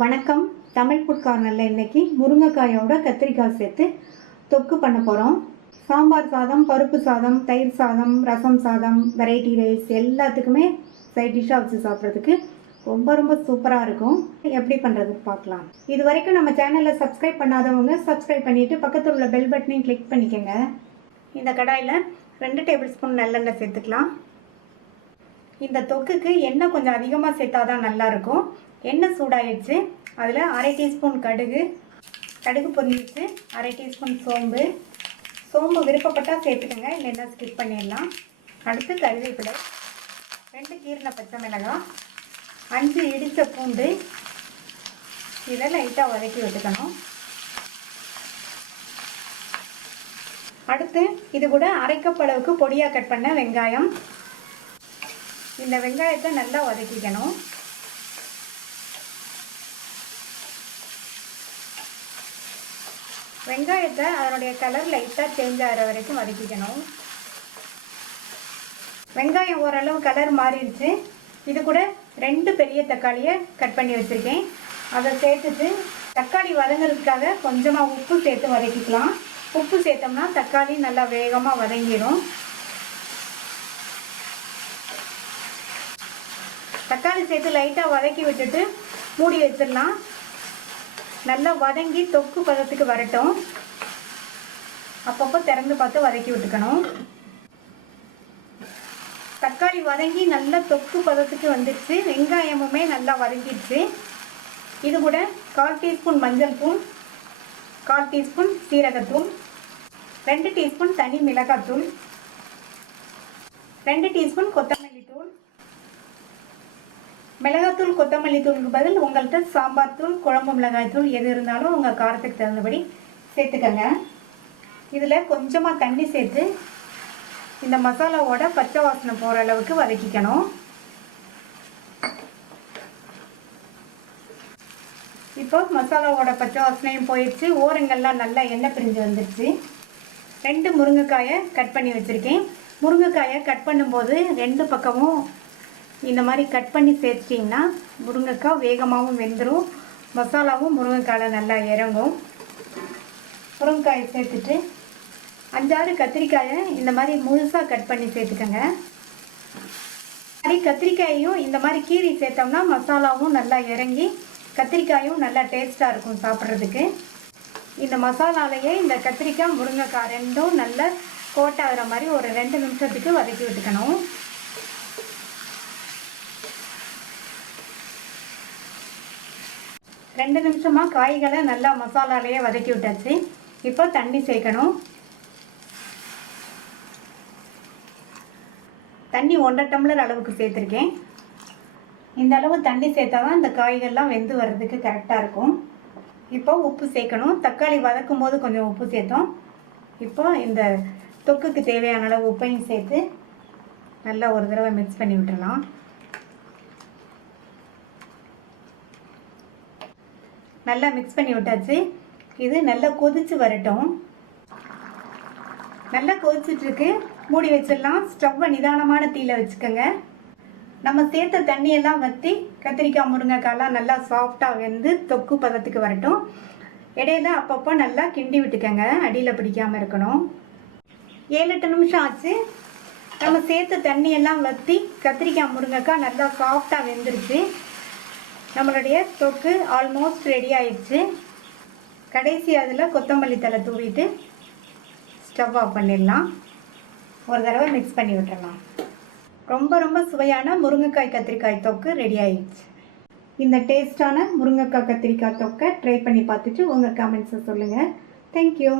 வணக்கம். தமிழ் ஃபுட் கார்னரில் இன்றைக்கி முருங்கைக்காயோட கத்திரிக்காய் சேர்த்து தொக்கு பண்ண போகிறோம். சாம்பார் சாதம், பருப்பு சாதம், தயிர் சாதம், ரசம் சாதம், வெரைட்டி ரைஸ் எல்லாத்துக்குமே சைட் டிஷ்ஷாக வச்சு சாப்பிட்றதுக்கு ரொம்ப சூப்பராக இருக்கும். எப்படி பண்ணுறதுக்கு பார்க்கலாம். இது வரைக்கும் நம்ம சேனலில் சப்ஸ்கிரைப் பண்ணாதவங்க சப்ஸ்கிரைப் பண்ணிவிட்டு பக்கத்தில் உள்ள பெல் பட்டனையும் கிளிக் பண்ணிக்கோங்க. இந்த கடாயில் 2 டேபிள் ஸ்பூன் நல்லெண்ணெய் சேர்த்துக்கலாம். இந்த தொக்குக்கு எண்ணெய் கொஞ்சம் அதிகமாக சேர்த்தா தான் நல்லாயிருக்கும். எண்ணெய் சூடாகிடுச்சு. அதில் 1/2 டீஸ்பூன் கடுகு பொரிஞ்சிச்சு. 1/2 டீஸ்பூன் சோம்பு விருப்பப்பட்டால் சேர்த்துக்கோங்க, இல்லைன்னா ஸ்கிப் பண்ணிடலாம். அடுத்து கருவேப்பிலை, 2 கீறின பச்சை மிளகாய், 5 இடித்த பூண்டு. இதை லைட்டாக வதக்கி விட்டுக்கணும். அடுத்து இது கூட 1/2 கப் அளவுக்கு பொடியாக கட் பண்ண வெங்காயம். இந்த வெங்காயத்தை நல்லா வதக்கிக்கணும். வெங்காயத்தை அதனுடைய கலர் லைட்டாக சேஞ்ச் ஆகிற வரைக்கும் வதக்கிக்கணும். வெங்காயம் ஓரளவு கலர் மாறிடுச்சு. இது கூட 2 பெரிய தக்காளியை கட் பண்ணி வச்சுருக்கேன். அதை சேர்த்துட்டு தக்காளி வதங்கிறதுக்காக கொஞ்சமாக உப்பு சேர்த்து வதக்கிக்கலாம். உப்பு சேர்த்தோம்னா தக்காளி நல்லா வேகமாக வதங்கிடும். தக்காளி சேர்த்து லைட்டாக வதக்கி விட்டுட்டு மூடி வச்சிடலாம். நல்லா வதங்கி தொக்கு பதத்துக்கு வரட்டும். அப்பப்போ திறந்து பார்த்து வதக்கி விட்டுக்கணும். தக்காளி வதங்கி நல்லா தொக்கு பதத்துக்கு வந்துடுச்சு. வெங்காயமுமே நல்லா வதங்கிடுச்சு. இது கூட 1/4 டீஸ்பூன் மஞ்சள் தூள், 1/4 டீஸ்பூன் சீரகத்தூள், 2 டீஸ்பூன் தனி மிளகாத்தூள், 2 டீஸ்பூன் கொத்தமல்லி தூள். மிளகாத்தூள் கொத்தமல்லி தூளுக்கு பதில் உங்கள்கிட்ட சாம்பார் தூள், குழம்பு மிளகாய் தூள் எது இருந்தாலும் உங்கள் காரத்துக்கு தகுந்தபடி சேர்த்துக்கங்க. இதில் கொஞ்சமாக தண்ணி சேர்த்து இந்த மசாலாவோட பச்சை வாசனை போகிற அளவுக்கு வதக்கிக்கணும். இப்போ மசாலாவோட பச்சை வாசனையும் போயிடுச்சு. ஓரங்கள்லாம் நல்லா எண்ணெய் பிரிஞ்சு வந்துடுச்சு. 2 முருங்கைக்காயை கட் பண்ணி வச்சுருக்கேன். முருங்கைக்காயை கட் பண்ணும்போது 2 பக்கமும் இந்த மாதிரி கட் பண்ணி சேர்த்திங்கன்னா முருங்கைக்காய் வேகமாகவும் வெந்துடும். மசாலாவும் முருங்கைக்காயில் நல்லா இறங்கும். முருங்கைக்காயை சேர்த்துட்டு 5-6 கத்திரிக்காயை இந்த மாதிரி முழுசாக கட் பண்ணி சேர்த்துக்கோங்க. மாதிரி கத்திரிக்காயையும் இந்த மாதிரி கீரி சேர்த்தோம்னா மசாலாவும் நல்லா இறங்கி கத்திரிக்காயும் நல்லா டேஸ்ட்டாக இருக்கும் சாப்பிட்றதுக்கு. இந்த மசாலாலேயே இந்த கத்திரிக்காய் முருங்கைக்காய் ரெண்டும் நல்லா கோட்டாகிற மாதிரி ஒரு 2 நிமிஷத்துக்கு வதக்கி விட்டுக்கணும். 2 நிமிஷமாக காய்களை நல்லா மசாலாலேயே வதக்கி விட்டாச்சு. இப்போ தண்ணி சேர்க்கணும். தண்ணி 1/2 டம்ளர் அளவுக்கு சேர்த்துருக்கேன். இந்த அளவு தண்ணி சேர்த்தா தான் இந்த காய்கள்லாம் வெந்து வர்றதுக்கு கரெக்டாக இருக்கும். இப்போ உப்பு சேர்க்கணும். தக்காளி வதக்கும் போது கொஞ்சம் உப்பு சேர்த்தோம். இப்போ இந்த தொக்குக்கு தேவையான அளவு உப்பையும் சேர்த்து நல்லா ஒரு தடவை மிக்ஸ் பண்ணி விட்டுடலாம். நல்லா மிக்ஸ் பண்ணி விட்டாச்சு. இது நல்லா கொதிச்சு வரட்டும். நல்லா கொதிச்சுட்ருக்கு. மூடி வச்சிடலாம். ஸ்டவ்வை நிதானமான தீயில வச்சுக்கோங்க. நம்ம சேர்த்த தண்ணியெல்லாம் வற்றி கத்திரிக்காய் முருங்கைக்காயெல்லாம் நல்லா சாஃப்டாக வெந்து தொக்கு பதத்துக்கு வரட்டும். இடையில அப்பப்போ நல்லா கிண்டி விட்டுக்கோங்க, அடியில் பிடிக்காமல் இருக்கணும். 7-8 நிமிஷம் ஆச்சு. நம்ம சேர்த்த தண்ணியெல்லாம் வற்றி கத்திரிக்காய் முருங்கைக்காய் நல்லா சாஃப்டாக வெந்துருச்சு. நம்மளுடைய தொக்கு ஆல்மோஸ்ட் ரெடி ஆயிடுச்சு. கடைசி அதில் கொத்தமல்லி தழை தூவிட்டு ஸ்டவ் ஆஃப் பண்ணிடலாம். ஒரு தடவை மிக்ஸ் பண்ணி விட்டுடலாம். ரொம்ப சுவையான முருங்கைக்காய் கத்திரிக்காய் தொக்கு ரெடி ஆயிடுச்சு. இந்த டேஸ்டான முருங்கைக்காய் கத்திரிக்காய் தொக்கை ட்ரை பண்ணி பார்த்துட்டு உங்கள் கமெண்ட்ஸை சொல்லுங்கள். தேங்க்யூ.